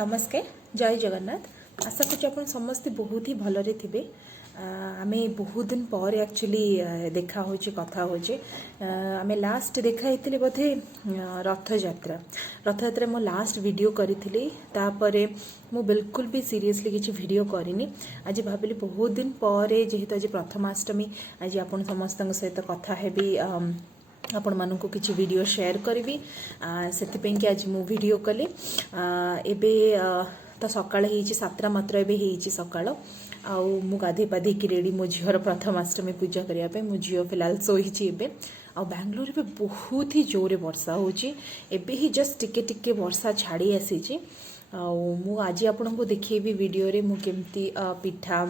नमस्कार जय जगन्नाथ आशा कर आप समस्ते बहुत ही भलरे थे आम बहुत दिन पर एक्चुअली देखा हो कथा हो आम लास्ट देखा बोधे रथ यात्रा मो लास्ट वीडियो करी तापरे मु बिल्कुल भी सीरियसली किसी वीडियो करनी आज भाविली बहुत दिन पर जेहेतु आज प्रथमाष्टमी आज आपण समस्त सहित कथा हेबी आपण मानक किसी वीडियो शेयर करी से कि आज मु वीडियो कली एबे तो सकाळ होईची 7टा मात्र एबे होईची सकाळ आउ मु गाधे पाधे कि रेडी मो झीर प्रथमाष्टमी पूजा करने मो झील फिलहाल शोची एबे आ बेंगलोर में बहुत ही जोरे वर्षा होची एबे ही जस्ट टिके टिके वर्षा छाड़ी आसी मु आज आपन को देखिए वीडियो रे मु केमती पिठा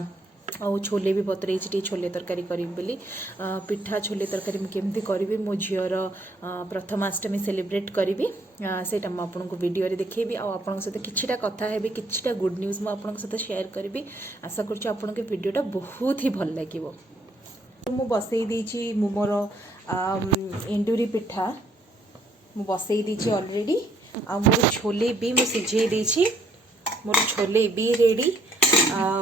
आउ छोले भी बतरे छोले तरकारी करी बोली पिठा छोले तरकारी मुझे करी मो झीर प्रथमाष्टमी सेलिब्रेट करी से आपन को वीडियो रे देखेबी आप सहित किछिटा कथा हेबी किछिटा गुड न्यूज मु सहित शेयर करी आशा करुच्ची आपन के वीडियोटा बहुत ही भल लगे मु बसई देछि मोर एंडुरी पिठा मु बसई देछि ऑलरेडी आ मोर छोले भी मु सिझे देछि मोर छोले भी रेडी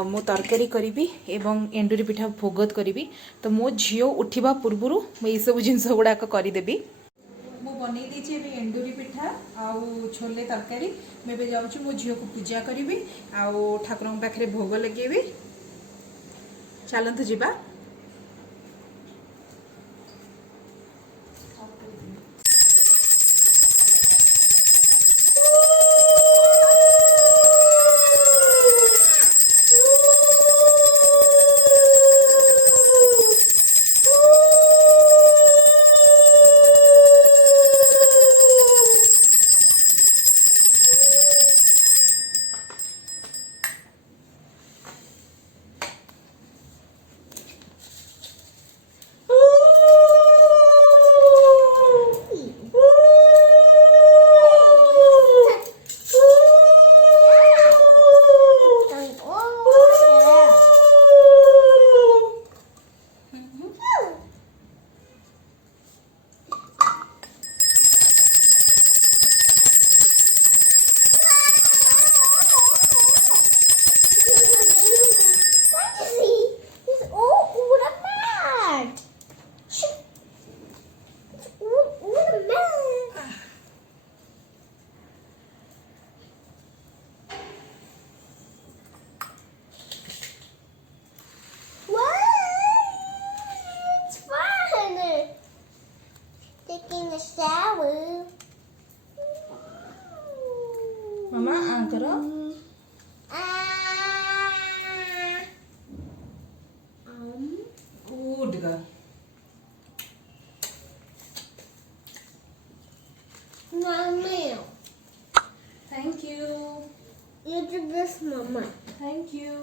मु तरकारी करी एवं एंडुरी पिठा भोगत करी तो मो झील उठा पूर्वर ये सब जिन गुड़ाक करदेवी मु बन एंडुरी पिठा आउ छोले तरकारी मुझे जाऊँ मो झील को पूजा करी आउ ठाकुर पाखे भोग लगे चलतु जीवा मामा करो good girl thank you You did this, Mama. Thank you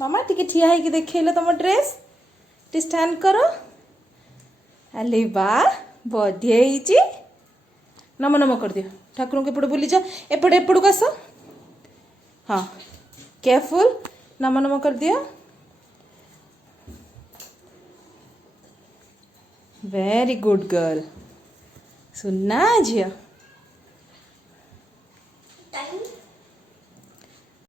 मामा टिके ठिया है कि देखेले तुम ड्रेस टी स्टैंड करो अले वाह बढ़िया होईची नम नम कर दियो ठाकुर के एपटे बुली जा एपटे एपटू आस हाँ केयरफुल नम नम कर दियो वेरी गुड गर्ल सुनना झिया